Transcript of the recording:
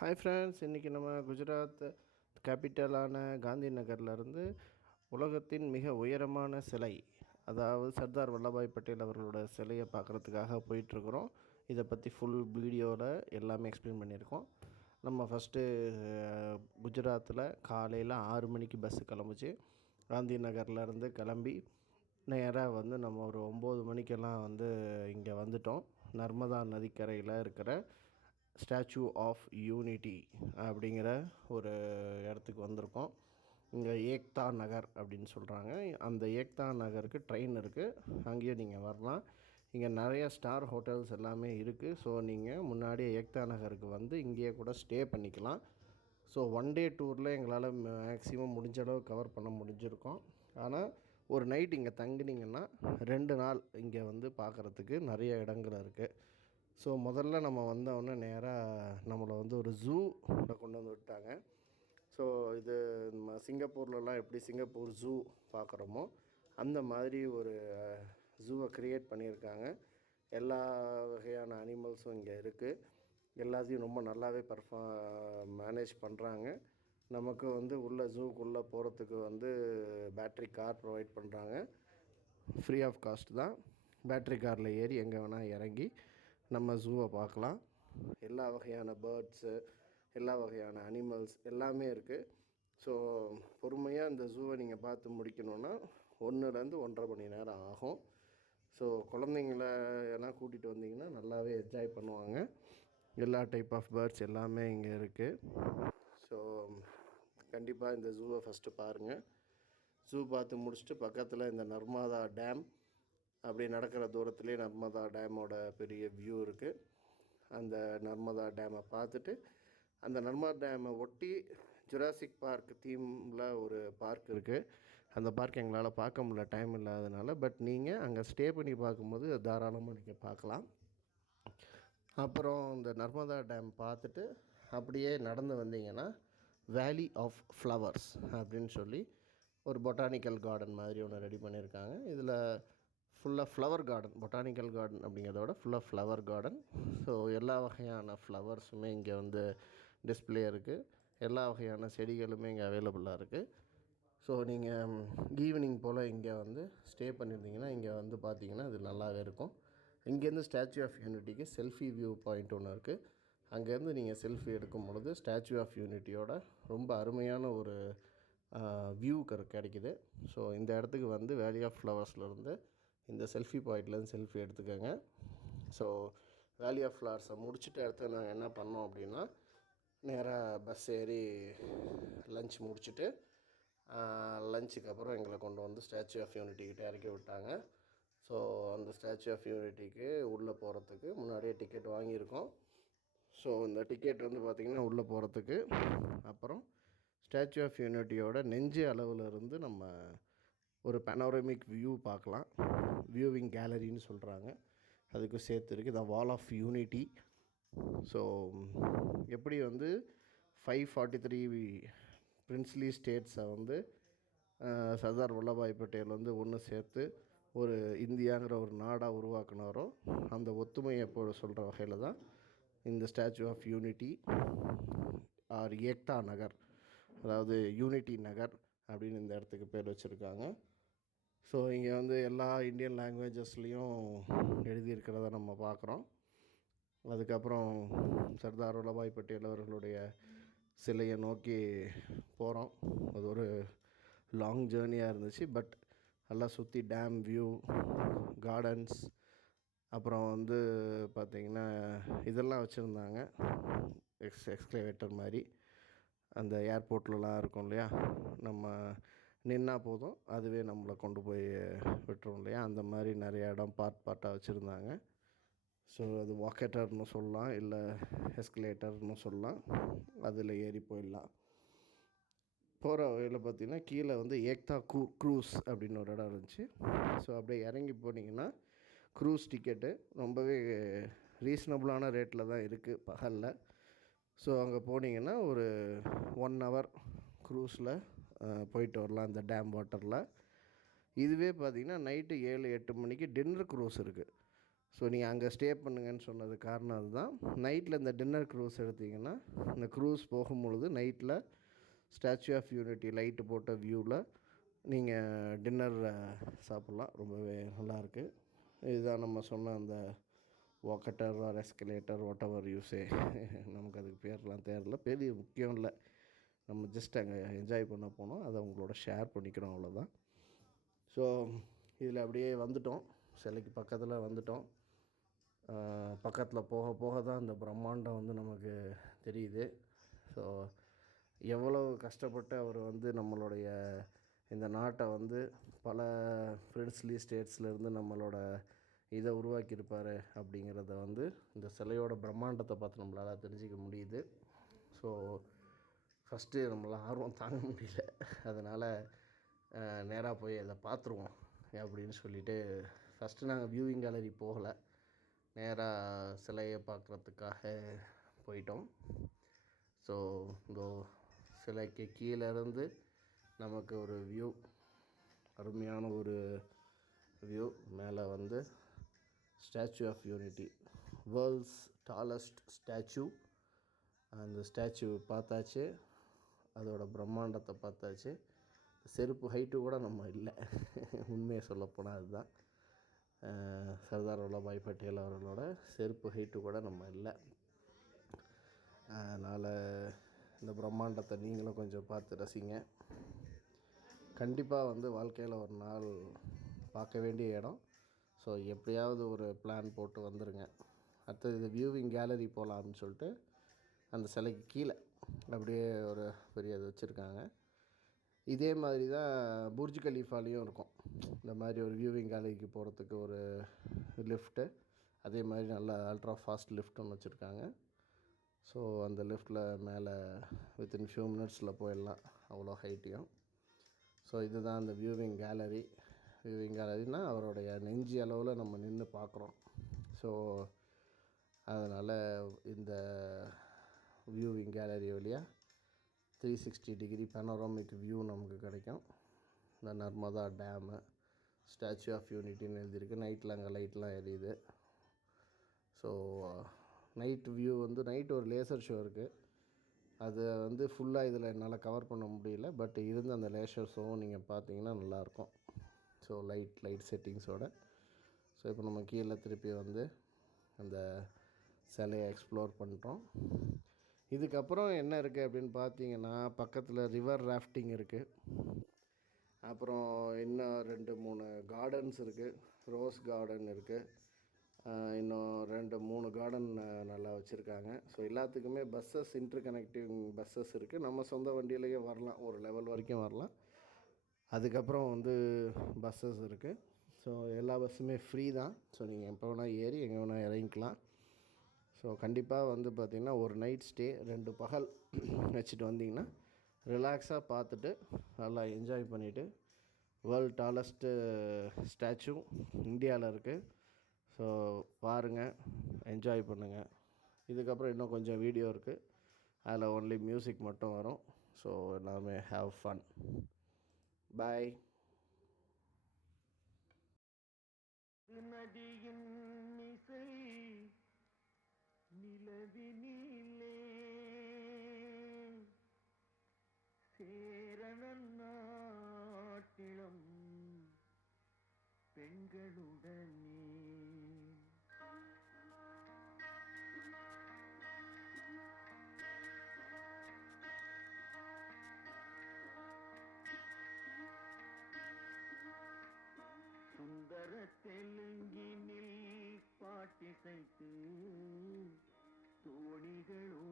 Hi friends, இன்றைக்கி நம்ம குஜராத் கேபிட்டலான காந்தி நகர்லேருந்து உலகத்தின் மிக உயரமான சிலை, அதாவது சர்தார் வல்லபாய் பட்டேல் அவர்களோட சிலையை பார்க்குறதுக்காக போயிட்டுருக்குறோம். இதை பற்றி ஃபுல் வீடியோவில் எல்லாமே எக்ஸ்பிளைன் பண்ணியிருக்கோம். நம்ம ஃபஸ்ட்டு குஜராத்தில் காலையில் 6 மணிக்கு பஸ்ஸு கிளம்புச்சு. காந்தி நகர்லேருந்து கிளம்பி நேராக நம்ம ஒரு 9 மணிக்கெல்லாம் இங்கே வந்துட்டோம். நர்மதா நதிக்கரையில் இருக்கிற ஸ்டாச்சு ஆஃப் யூனிட்டி அப்படிங்கிற ஒரு இடத்துக்கு வந்திருக்கோம். இங்கே ஏக்தா நகர் அப்படின்னு சொல்கிறாங்க. அந்த ஏக்தா நகருக்கு ட்ரெயின் இருக்குது, அங்கேயும் நீங்கள் வரலாம். இங்கே நிறைய ஸ்டார் ஹோட்டல்ஸ் எல்லாமே இருக்குது. ஸோ நீங்கள் முன்னாடியே ஏக்தா நகருக்கு இங்கேயே கூட ஸ்டே பண்ணிக்கலாம். ஸோ 1 டே டூரில் எங்களால் மேக்ஸிமம் முடிஞ்ச அளவு கவர் பண்ண முடிஞ்சிருக்கோம். ஆனால் ஒரு நைட் இங்கே தங்கினீங்கன்னா 2 நாள் இங்கே பார்க்குறதுக்கு நிறைய இடங்கள் இருக்குது. ஸோ முதல்ல நம்ம வந்தோடனே நேராக நம்மளை ஒரு ஜூவில் கொண்டு விட்டாங்க. ஸோ இது நம்ம சிங்கப்பூர்லலாம் எப்படி சிங்கப்பூர் ஜூ பார்க்குறோமோ அந்த மாதிரி ஒரு ஜூவை க்ரியேட் பண்ணியிருக்காங்க. எல்லா வகையான அனிமல்ஸும் இங்கே இருக்குது. எல்லாத்தையும் ரொம்ப நல்லாவே மேனேஜ் பண்ணுறாங்க. நமக்கு உள்ள ஜூக்குள்ளே போகிறதுக்கு பேட்ரி கார் ப்ரொவைட் பண்ணுறாங்க. ஃப்ரீ ஆஃப் காஸ்ட் தான். பேட்ரி காரில் ஏறி எங்கே வேணால் இறங்கி நம்ம ஜூவை பார்க்கலாம். எல்லா வகையான பேர்ட்ஸு, எல்லா வகையான அனிமல்ஸ் எல்லாமே இருக்குது. ஸோ பொறுமையாக இந்த ஜூவை நீங்கள் பார்த்து முடிக்கணுன்னா 1லேருந்து 1.5 மணி நேரம் ஆகும். ஸோ குழந்தைங்கள எல்லாம் கூட்டிகிட்டு வந்தீங்கன்னா நல்லாவே என்ஜாய் பண்ணுவாங்க. எல்லா டைப் ஆஃப் பேர்ட்ஸ் எல்லாமே இங்கே இருக்குது. ஸோ கண்டிப்பாக இந்த ஜூவை ஃபஸ்ட்டு பாருங்கள். ஜூ பார்த்து முடிச்சுட்டு பக்கத்தில் இந்த நர்மதா டேம், அப்படி நடக்கிற தூரத்துலேயே நர்மதா டேமோட பெரிய வியூ இருக்குது. அந்த நர்மதா டேமை பார்த்துட்டு அந்த நர்மதா டேமை ஒட்டி ஜுராசிக் பார்க் தீமில் ஒரு பார்க் இருக்குது. அந்த பார்க் எங்களால் பார்க்க முடியல, டைம் இல்லாததுனால. பட் நீங்கள் அங்கே ஸ்டே பண்ணி பார்க்கும்போது தாராளமாக நீங்கள் பார்க்கலாம். அப்புறம் இந்த நர்மதா டேம் பார்த்துட்டு அப்படியே நடந்து வந்தீங்கன்னா வேலி ஆஃப் ஃப்ளவர்ஸ் அப்படின்னு சொல்லி ஒரு பொட்டானிக்கல் கார்டன் மாதிரி ஒன்று ரெடி பண்ணியிருக்காங்க. இதில் ஃபுல்லாக ஃப்ளவர் கார்டன், பொட்டானிக்கல் கார்டன் அப்படிங்கிறத விட ஃபுல்லாக ஃப்ளவர் கார்டன். ஸோ எல்லா வகையான ஃப்ளவர்ஸுமே இங்கே டிஸ்பிளே இருக்குது. எல்லா வகையான செடிகளுமே இங்கே அவைலபிளாக இருக்குது. ஸோ நீங்கள் ஈவினிங் போல் இங்கே ஸ்டே பண்ணியிருந்தீங்கன்னா இங்கே பார்த்தீங்கன்னா இது நல்லாவே இருக்கும். இங்கேருந்து ஸ்டாச்சு ஆஃப் யூனிட்டிக்கு செல்ஃபி வியூ பாயிண்ட் ஒன்று இருக்குது. அங்கேருந்து நீங்கள் செல்ஃபி எடுக்கும் பொழுது ஸ்டாச்சு ஆஃப் யூனிட்டியோட ரொம்ப அருமையான ஒரு வியூ கிடைக்குது. ஸோ இந்த இடத்துக்கு வேலி ஆஃப் ஃப்ளவர்ஸ்லேருந்து இந்த செல்ஃபி பாயிண்ட்லேருந்து செல்ஃபி எடுத்துக்கோங்க. ஸோ வேலி ஆஃப் ஃப்ளவர்ஸை முடிச்சுட்டு அடுத்து நாங்கள் என்ன பண்ணோம் அப்படின்னா நேராக பஸ் ஏறி லஞ்ச் முடிச்சுட்டு லஞ்சுக்கு அப்புறம் எங்களை கொண்டு ஸ்டாச்சு ஆஃப் யூனிட்டிக்கிட்ட இறக்கி விட்டாங்க. ஸோ அந்த ஸ்டாச்சு ஆஃப் யூனிட்டிக்கு உள்ளே போகிறதுக்கு முன்னாடியே டிக்கெட் வாங்கியிருக்கோம். ஸோ இந்த டிக்கெட் பார்த்திங்கன்னா உள்ளே போகிறதுக்கு அப்புறம் ஸ்டாச்சு ஆஃப் யூனிட்டியோட நெஞ்சு அளவில் இருந்து நம்ம ஒரு பேனோரமிக் வியூ பார்க்கலாம். வியூவிங் கேலரின்னு சொல்கிறாங்க, அதுக்கு சேர்த்து இருக்குது த வால் ஆஃப் யூனிட்டி. ஸோ எப்படி 543 பிரின்ஸ்லி ஸ்டேட்ஸை சர்தார் வல்லபாய் பட்டேல் ஒன்று சேர்த்து ஒரு இந்தியாங்கிற ஒரு நாடாக உருவாக்குனாரோ அந்த ஒத்துமையை சொல்கிற வகையில் தான் இந்த statue of unity or Ekta Nagar, அதாவது யூனிட்டி நகர் அப்படின்னு இந்த இடத்துக்கு பேர் வச்சுருக்காங்க. ஸோ இங்கே எல்லா இந்தியன் லாங்குவேஜஸ்லேயும் எழுதியிருக்கிறத நம்ம பார்க்குறோம். அதுக்கப்புறம் சர்தார் வல்லபாய் பட்டேல் அவர்களுடைய சிலையை நோக்கி போகிறோம். அது ஒரு லாங் ஜேர்னியாக இருந்துச்சு. பட் நல்லா சுற்றி டேம் வியூ, கார்டன்ஸ், அப்புறம் பார்த்திங்கன்னா இதெல்லாம் வச்சுருந்தாங்க, எக்ஸ்கவேட்டர் மாதிரி. அந்த ஏர்போர்ட்லலாம் இருக்கும் இல்லையா, நம்ம நின்னா போதும் அதுவே நம்மளை கொண்டு போய் விட்டுரும் இல்லையா, அந்த மாதிரி நிறைய இடம் பார்ட்டாக வச்சுருந்தாங்க. ஸோ அது வாக்கேட்டர்னு சொல்லலாம், இல்லை எஸ்கலேட்டர்னு சொல்லலாம். அதில் ஏறி போயிடலாம். போகிற வகையில் பார்த்திங்கன்னா கீழே ஏக்தா க்ரூஸ் அப்படின்னு ஒரு இடம் இருந்துச்சு. ஸோ அப்படியே இறங்கி போனீங்கன்னா க்ரூஸ் டிக்கெட்டு ரொம்பவே ரீசனபுளான ரேட்டில் தான் இருக்குது பகலில். ஸோ அங்கே போனீங்கன்னா ஒரு 1 hour க்ரூஸில் போயிட்டு வரலாம் இந்த டேம் வாட்டரில். இதுவே பார்த்திங்கன்னா நைட்டு 7-8 மணிக்கு டின்னர் க்ரூஸ் இருக்குது. ஸோ நீங்கள் அங்கே ஸ்டே பண்ணுங்கன்னு சொன்னது காரணம் அதுதான். நைட்டில் இந்த டின்னர் க்ரூஸ் எடுத்திங்கன்னா இந்த க்ரூஸ் போகும்பொழுது நைட்டில் ஸ்டாச்சு ஆஃப் யூனிட்டி லைட்டு போட்ட வியூவில் நீங்கள் டின்னர் சாப்பிட்லாம். ரொம்பவே நல்லாயிருக்கு. இதுதான் நம்ம சொன்ன அந்த வாக்கட்டர் ஆர் எஸ்கலேட்டர் வாட் எவர் யூஸே, நமக்கு அதுக்கு பேர்லாம் தேவையில்ல, பெரிய முக்கியம் இல்லை. நம்ம ஜஸ்ட் அங்கே என்ஜாய் பண்ண போனோம், அதை உங்களோட ஷேர் பண்ணிக்கிறோம், அவ்வளோதான். ஸோ இதில் அப்படியே வந்துட்டோம், சிலைக்கு பக்கத்தில் வந்துட்டோம். பக்கத்தில் போக போக தான் அந்த பிரம்மாண்டம் வந்து நமக்கு தெரியுது. ஸோ எவ்வளோ கஷ்டப்பட்டு அவர் வந்து நம்மளுடைய இந்த நாட்டை வந்து பல ஃப்ரெண்ட்ஸ்லி ஸ்டேட்ஸ்லேருந்து நம்மளோட இதை உருவாக்கியிருப்பார் அப்படிங்கிறத வந்து இந்த சிலையோட பிரம்மாண்டத்தை பார்த்து நம்மளால் தெரிஞ்சிக்க முடியுது. ஸோ ஃபஸ்ட்டு நம்மளால் ஆர்வம் தாங்க முடியல, அதனால் நேராக போய் அதை பார்த்துருவோம் அப்படின்னு சொல்லிவிட்டு ஃபஸ்ட்டு நாங்கள் வியூவிங் கேலரி போகலை, நேராக சிலையை பார்க்குறதுக்காக போயிட்டோம். ஸோ இந்த சிலைக்கு கீழேருந்து நமக்கு ஒரு வியூ, அருமையான ஒரு வியூ. மேலே வந்து statue of unity, world's tallest statue, அந்த ஸ்டாச்சு பார்த்தாச்சு, அதோட பிரம்மாண்டத்தை பார்த்தாச்சு. செருப்பு ஹைட்டு கூட நம்ம இல்லை, உண்மையை சொல்லப்போனால் அதுதான். சர்தார் வல்லபாய் பட்டேல் அவர்களோட செருப்பு ஹைட்டு கூட நம்ம இல்லை. அதனால் இந்த பிரம்மாண்டத்தை நீங்களும் கொஞ்சம் பார்த்து ரசிங்க. கண்டிப்பாக வந்து வாழ்க்கையில் ஒரு நாள் பார்க்க வேண்டிய இடம். ஸோ எப்படியாவது ஒரு பிளான் போட்டு வந்துடுங்க. அடுத்தது இது வியூவிங் கேலரி போகலான்னு சொல்லிட்டு அந்த சிலைக்கு கீழே அப்படியே ஒரு பெரிய இது வச்சுருக்காங்க. இதே மாதிரி தான் புர்ஜ் கலீஃபாலேயும் இருக்கும், இந்த மாதிரி ஒரு வியூவிங் கேலரிக்கு போகிறதுக்கு ஒரு லிஃப்ட்டு. அதே மாதிரி நல்ல அல்ட்ரா ஃபாஸ்ட் லிஃப்ட் ஒன்று வச்சுருக்காங்க. ஸோ அந்த லிஃப்ட்டில் மேலே வித்தின் ஃபியூ மினிட்ஸில் போயிடலாம், அவ்வளோ ஹைட்டையும். ஸோ இதுதான் அந்த வியூவிங் கேலரி. வியூவிங் கேலரினால் அவருடைய நெஞ்சு அளவில் நம்ம நின்று பார்க்குறோம். ஸோ அதனால் இந்த வியூவிங் கேலரி வழியாக 360 டிகிரி பேனோராமிக் வியூ நமக்கு கிடைக்கும். இந்த நர்மதா டேமு, ஸ்டாச்சு ஆஃப் யூனிட்டின்னு எழுதியிருக்கு. நைட்டில் அங்கே லைட்லாம் எரியுது. ஸோ நைட் வியூ வந்து நைட் ஒரு லேசர் ஷோ இருக்குது, அது வந்து ஃபுல்லாக இதில் என்னால் கவர் பண்ண முடியல. பட் இருந்து அந்த லேசர் ஷோவும் நீங்கள் பார்த்தீங்கன்னா நல்லாயிருக்கும். So light செட்டிங்ஸோட. ஸோ இப்போ நம்ம கீழே திருப்பி வந்து அந்த சிலையை எக்ஸ்ப்ளோர் பண்ணுறோம். இதுக்கப்புறம் என்ன இருக்குது அப்படின்னு பார்த்தீங்கன்னா, பக்கத்தில் ரிவர் ராஃப்டிங் இருக்குது. அப்புறம் இன்னும் 2-3 கார்டன்ஸ் இருக்குது. ரோஸ் கார்டன் இருக்குது. இன்னும் 2-3 கார்டன் நல்லா வச்சுருக்காங்க. ஸோ எல்லாத்துக்குமே பஸ்ஸஸ், இன்டர் கனெக்டிங் பஸ்ஸஸ் இருக்குது. நம்ம சொந்த வண்டியிலேயே வரலாம், ஒரு லெவல் வரைக்கும் வரலாம். அதுக்கப்புறம் வந்து பஸ்ஸஸ் இருக்குது. ஸோ எல்லா பஸ்ஸுமே ஃப்ரீ தான். ஸோ நீங்கள் எப்போ வேணால் ஏறி எங்கே வேணால் இறங்கிக்கலாம். ஸோ கண்டிப்பாக வந்து பார்த்திங்கன்னா ஒரு நைட் ஸ்டே 2 பகல் வச்சுட்டு வந்திங்கன்னா ரிலாக்ஸாக பார்த்துட்டு நல்லா என்ஜாய் பண்ணிவிட்டு, வேர்ல்ட் டாலஸ்ட்டு ஸ்டாச்சு இந்தியாவில் இருக்குது. ஸோ பாருங்கள், என்ஜாய் பண்ணுங்கள். இதுக்கப்புறம் இன்னும் கொஞ்சம் வீடியோ இருக்குது, அதில் ஒன்லி மியூசிக் மட்டும் வரும். ஸோ எல்லாமே ஹேவ் ஃபன். பாய். நதியின் இசை நிலவினிலே சேரணன் நாட்டிலும் பெண்களுடனே சுந்தர தெலுங்கினில் பாட்டிசைத்து தோணிகளோ